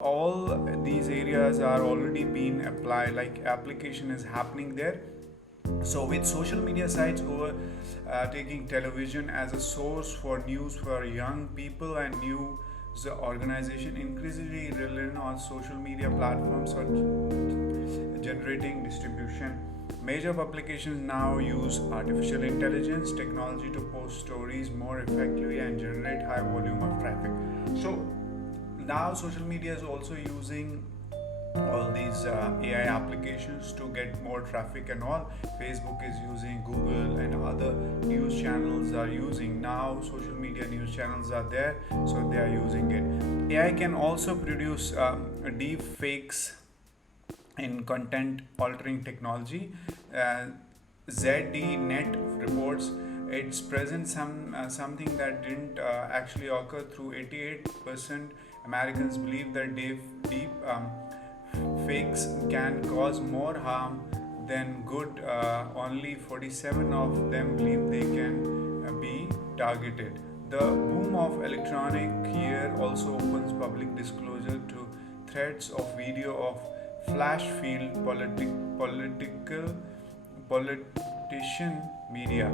all these areas are already being applied, like application is happening there. So with social media sites over taking television as a source for news for young people and news organization increasingly reliant on social media platforms for generating distribution. Major publications now use artificial intelligence technology to post stories more effectively and generate high volume of traffic. So now social media is also using all these AI applications to get more traffic and all. Facebook is using, Google and other news channels are using. Now social media news channels are there, so they are using it. AI can also produce deep fakes in content altering technology. Uh, ZDNet reports it's present something that didn't actually occur through 88% Americans believe that deep fakes can cause more harm than good. Only 47 of them believe they can be targeted. The boom of electronic year also opens public disclosure to threads of video of flash field political politician media